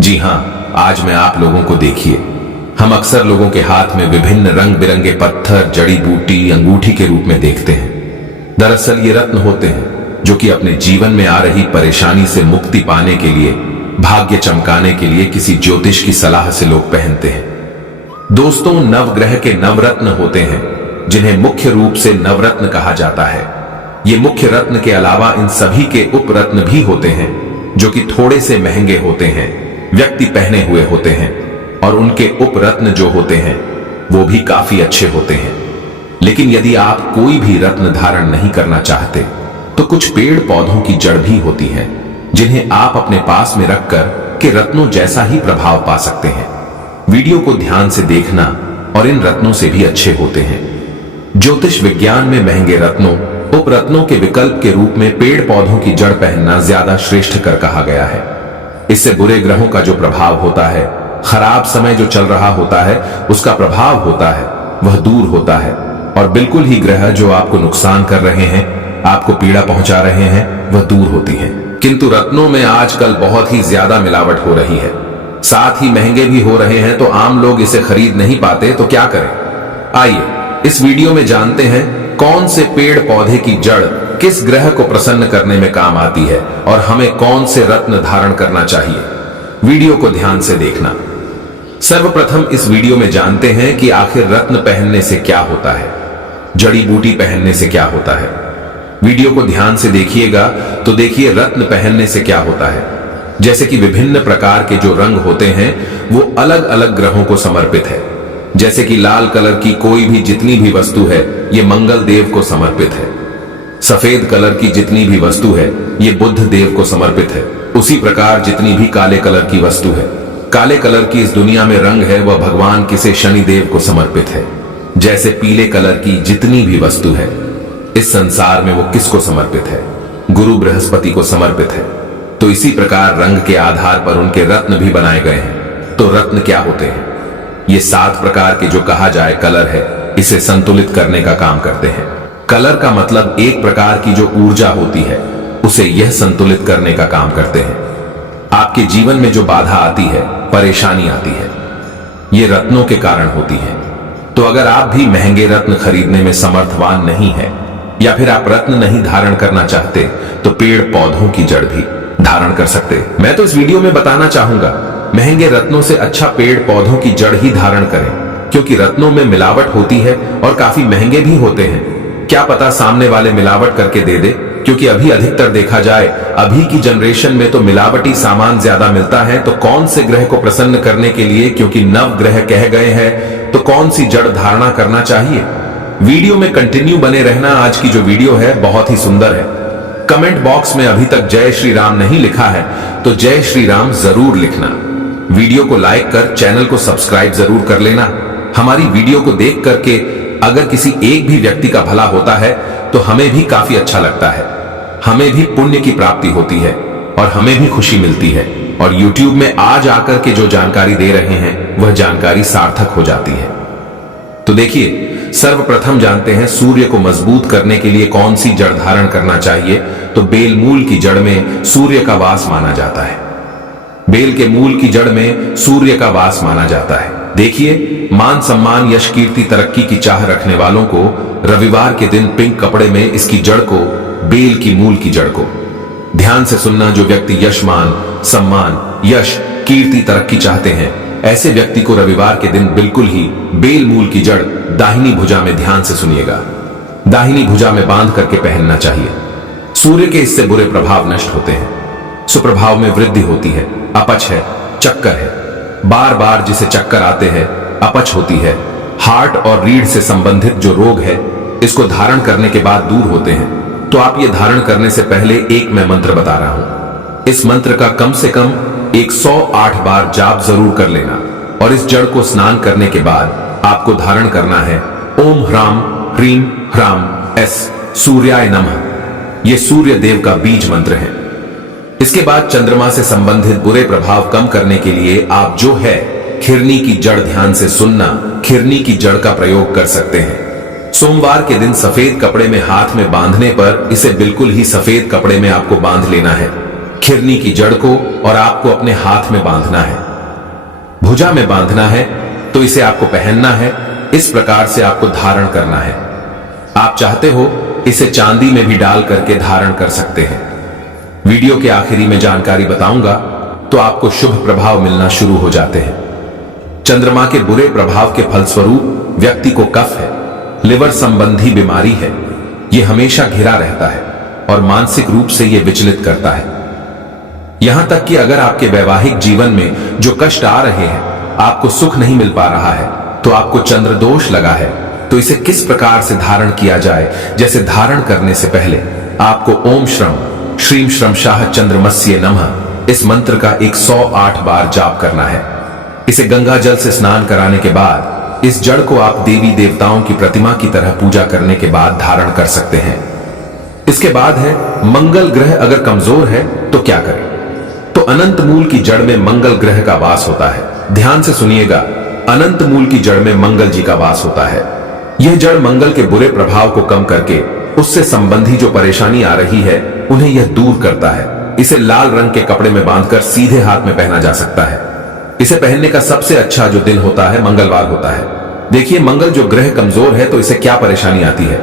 जी हाँ, आज मैं आप लोगों को देखिए, हम अक्सर लोगों के हाथ में विभिन्न रंग बिरंगे पत्थर, जड़ी बूटी, अंगूठी के रूप में देखते हैं। दरअसल ये रत्न होते हैं जो कि अपने जीवन में आ रही परेशानी से मुक्ति पाने के लिए, भाग्य चमकाने के लिए किसी ज्योतिष की सलाह से लोग पहनते हैं। दोस्तों, नवग्रह के नवरत्न होते हैं जिन्हें मुख्य रूप से नवरत्न कहा जाता है। ये मुख्य रत्न के अलावा इन सभी के उपरत्न भी होते हैं जो कि थोड़े से महंगे होते हैं, व्यक्ति पहने हुए होते हैं, और उनके उपरत्न जो होते हैं वो भी काफी अच्छे होते हैं। लेकिन यदि आप कोई भी रत्न धारण नहीं करना चाहते तो कुछ पेड़ पौधों की जड़ भी होती है जिन्हें आप अपने पास में रखकर के रत्नों जैसा ही प्रभाव पा सकते हैं। वीडियो को ध्यान से देखना, और इन रत्नों से भी अच्छे होते हैं। ज्योतिष विज्ञान में महंगे रत्नों, उपरत्नों के विकल्प के रूप में पेड़ पौधों की जड़ पहनना ज्यादा श्रेष्ठ कर कहा गया है। इससे बुरे ग्रहों का जो प्रभाव होता है, खराब समय जो चल रहा होता है उसका प्रभाव होता है, वह दूर होता है, और बिल्कुल ही ग्रह जो आपको नुकसान कर रहे हैं, आपको पीड़ा पहुंचा रहे हैं, वह दूर होती है। किंतु रत्नों में आजकल बहुत ही ज्यादा मिलावट हो रही है, साथ ही महंगे भी हो रहे हैं, तो आम लोग इसे खरीद नहीं पाते, तो क्या करें। आइए इस वीडियो में जानते हैं कौन से पेड़ पौधे की जड़ किस ग्रह को प्रसन्न करने में काम आती है और हमें कौन से रत्न धारण करना चाहिए। वीडियो को ध्यान से देखना। सर्वप्रथम इस वीडियो में जानते हैं कि आखिर रत्न पहनने से क्या होता है, जड़ी बूटी पहनने से क्या होता है। वीडियो को ध्यान से देखिएगा तो देखिए रत्न पहनने से क्या होता है। जैसे कि विभिन्न प्रकार के जो रंग होते हैं वो अलग अलग ग्रहों को समर्पित है। जैसे कि लाल कलर की कोई भी जितनी भी वस्तु है ये मंगल देव को समर्पित है। सफेद कलर की जितनी भी वस्तु है ये बुध देव को समर्पित है। उसी प्रकार जितनी भी काले कलर की वस्तु है, काले कलर की इस दुनिया में रंग है, वह भगवान किसे शनि देव को समर्पित है। जैसे पीले कलर की जितनी भी वस्तु है इस संसार में वो किसको समर्पित है, गुरु बृहस्पति को समर्पित है। तो इसी प्रकार रंग के आधार पर उनके रत्न भी बनाए गए हैं। तो रत्न क्या होते हैं? ये 7 प्रकार के जो कहा जाए कलर है, इसे संतुलित करने का काम करते हैं। कलर का मतलब एक प्रकार की जो ऊर्जा होती है उसे यह संतुलित करने का काम करते हैं। आपके जीवन में जो बाधा आती है, परेशानी आती है, ये रत्नों के कारण होती है। तो अगर आप भी महंगे रत्न खरीदने में समर्थवान नहीं है या फिर आप रत्न नहीं धारण करना चाहते तो पेड़ पौधों की जड़ भी धारण कर सकते। मैं तो इस वीडियो में बताना चाहूंगा महंगे रत्नों से अच्छा पेड़ पौधों की जड़ ही धारण करें, क्योंकि रत्नों में मिलावट होती है और काफी महंगे भी होते हैं। क्या पता सामने वाले मिलावट करके दे दे, क्योंकि अभी अधिकतर देखा जाए अभी की जनरेशन में तो मिलावटी सामान ज्यादा मिलता है। तो कौन से ग्रह को प्रसन्न करने के लिए, क्योंकि नव ग्रह कह गए हैं, तो कौन सी जड़ धारणा करना चाहिए। वीडियो में कंटिन्यू बने रहना। आज की जो वीडियो है बहुत ही सुंदर है। कमेंट बॉक्स में अभी तक जय श्री राम नहीं लिखा है तो जय श्री राम जरूर लिखना। वीडियो को लाइक कर चैनल को सब्सक्राइब जरूर कर लेना। हमारी वीडियो को देख करके अगर किसी एक भी व्यक्ति का भला होता है तो हमें भी काफी अच्छा लगता है, हमें भी पुण्य की प्राप्ति होती है और हमें भी खुशी मिलती है। और YouTube में आज आकर के जो जानकारी दे रहे हैं वह जानकारी सार्थक हो जाती है। तो देखिए, सर्वप्रथम जानते हैं सूर्य को मजबूत करने के लिए कौन सी जड़ धारण करना चाहिए। तो बेल मूल की जड़ में सूर्य का वास माना जाता है। बेल के मूल की जड़ में सूर्य का वास माना जाता है। देखिए, मान सम्मान, यश, कीर्ति, तरक्की की चाह रखने वालों को रविवार के दिन पिंक कपड़े में इसकी जड़ को, बेल की मूल की जड़ को, ध्यान से सुनना, जो व्यक्ति यशमान, सम्मान, यश, कीर्ति, तरक्की चाहते हैं, ऐसे व्यक्ति को रविवार के दिन बिल्कुल ही बेल मूल की जड़ दाहिनी भुजा में, ध्यान से सुनिएगा, दाहिनी भुजा में बांध करके पहनना चाहिए। सूर्य के इससे बुरे प्रभाव नष्ट होते हैं, सुप्रभाव में वृद्धि होती है। अपच है, चक्कर है, बार बार जिसे चक्कर आते हैं, अपच होती है, हार्ट और रीढ़ से संबंधित जो रोग है, इसको धारण करने के बाद दूर होते हैं। तो आप ये धारण करने से पहले एक मैं मंत्र बता रहा हूं। इस मंत्र का कम से कम 108 बार जाप जरूर कर लेना। और इस जड़ को स्नान करने के बाद आपको धारण करना है ओम ह्राम ह्रीम ह्राम एस सूर्याय नमः। यह सूर्य देव का बीज मंत्र है। इसके बाद चंद्रमा से संबंधित बुरे प्रभाव कम करने के लिए आप जो है खिरनी की जड़, ध्यान से सुनना, खिरनी की जड़ का प्रयोग कर सकते हैं। सोमवार के दिन सफेद कपड़े में हाथ में बांधने पर इसे बिल्कुल ही सफेद कपड़े में आपको बांध लेना है। खिरनी की जड़ को और आपको अपने हाथ में बांधना है। भुजा में बांधना है तो इसे आपको पहनना है। इस प्रकार से आपको धारण करना है। आप चाहते हो इसे चांदी में भी डाल करके धारण कर सकते हैं। वीडियो के आखिरी में जानकारी बताऊंगा तो आपको शुभ प्रभाव मिलना शुरू हो जाते हैं। चंद्रमा के बुरे प्रभाव के फलस्वरूप व्यक्ति को कफ है, लिवर संबंधी बीमारी है, यह हमेशा घिरा रहता है और मानसिक रूप से यह विचलित करता है। यहां तक कि अगर आपके वैवाहिक जीवन में जो कष्ट आ रहे हैं, आपको सुख नहीं मिल पा रहा है, तो आपको चंद्र दोष लगा है। तो इसे किस प्रकार से धारण किया जाए? जैसे धारण करने से पहले आपको ओम श्रीम श्रमशाह चंद्रमस्य नमः इस मंत्र का 108 बार जाप करना है। इसे गंगा जल से स्नान कराने के बाद इस जड़ को आप देवी देवताओं की प्रतिमा की तरह पूजा करने के बाद धारण कर सकते हैं। इसके बाद है मंगल ग्रह अगर कमजोर है तो क्या करें? तो अनंत मूल की जड़ में मंगल ग्रह का वास होता है। ध्यान से सुनिएगा, अनंत मूल की जड़ में मंगल जी का वास होता है। यह जड़ मंगल के बुरे प्रभाव को कम करके उससे संबंधी जो परेशानी आ रही है उन्हें यह दूर करता है। इसे लाल रंग के कपड़े में बांधकर सीधे हाथ में पहना जा सकता है। इसे पहनने का सबसे अच्छा जो दिन होता है मंगलवार होता है। देखिए, मंगल जो ग्रह कमजोर है तो इसे क्या परेशानी आती है?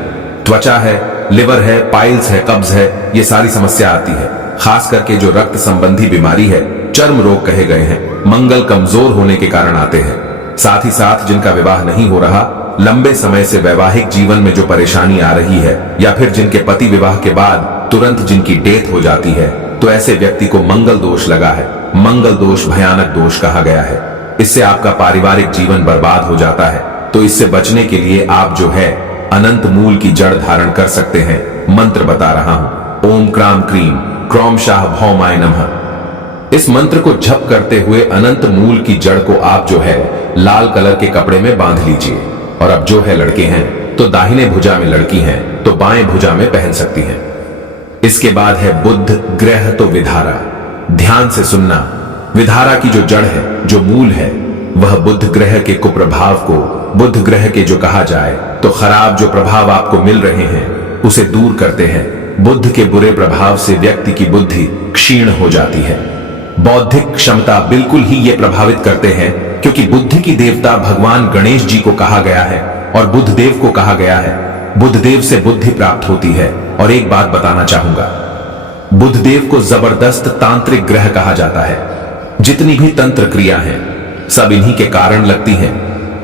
त्वचा है, लिवर है, पाइल्स है, कब्ज है, ये सारी समस्या आती है। खास करके जो रक्त संबंधी बीमारी है, चर्म रोग कहे गए हैं, मंगल कमजोर होने के कारण आते हैं। साथ ही साथ जिनका विवाह नहीं हो रहा, लंबे समय से वैवाहिक जीवन में जो परेशानी आ रही है, या फिर जिनके पति विवाह के बाद तुरंत जिनकी डेथ हो जाती है, तो ऐसे व्यक्ति को मंगल दोष लगा है। मंगल दोष भयानक दोष कहा गया है। इससे आपका पारिवारिक जीवन बर्बाद हो जाता है। तो इससे बचने के लिए आप जो है अनंत मूल की जड़ धारण कर सकते हैं। मंत्र बता रहा हूं, ओम क्राम क्रीम क्रौम शाह भौमाय नमः। इस मंत्र को जप करते हुए अनंत मूल की जड़ को आप जो है लाल कलर के कपड़े में बांध लीजिए। और अब जो है लड़के हैं तो दाहिने भुजा में, लड़की हैं तो बाएं भुजा में पहन सकती हैं। इसके बाद है बुध ग्रह तो विधारा। ध्यान से सुनना, विधारा की जो जड़ है, जो मूल है, वह बुध ग्रह के कुप्रभाव को, बुध ग्रह के जो कहा जाए तो खराब जो प्रभाव आपको मिल रहे हैं उसे दूर करते हैं। बुध के बुरे प्रभाव से व्यक्ति की बुद्धि क्षीण हो जाती है। बौद्धिक क्षमता बिल्कुल ही ये प्रभावित करते हैं, क्योंकि बुद्धि की देवता भगवान गणेश जी को कहा गया है और बुध देव को कहा गया है। बुध देव से बुद्धि प्राप्त होती है। और एक बात बताना चाहूंगा, बुध देव को जबरदस्त तांत्रिक ग्रह कहा जाता है। जितनी भी तंत्र क्रिया हैं सब इन्हीं के कारण लगती हैं।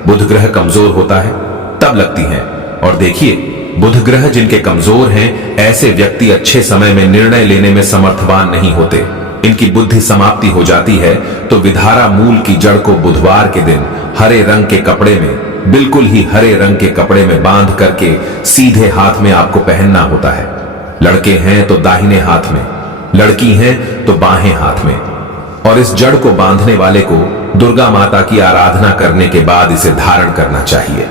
बुध ग्रह कमजोर होता है तब लगती हैं। और देखिए, बुध ग्रह जिनके कमजोर हैं, ऐसे व्यक्ति अच्छे समय में निर्णय लेने में समर्थवान नहीं होते। इनकी बुद्धि समाप्ति हो जाती है। तो विधारा मूल की जड़ को बुधवार के दिन हरे रंग के कपड़े में, बिल्कुल ही हरे रंग के कपड़े में बांध करके सीधे हाथ में आपको पहनना होता है। लड़के हैं तो दाहिने हाथ में, लड़की हैं तो बाएं हाथ में। और इस जड़ को बांधने वाले को दुर्गा माता की आराधना करने के बाद इसे धारण करना चाहिए।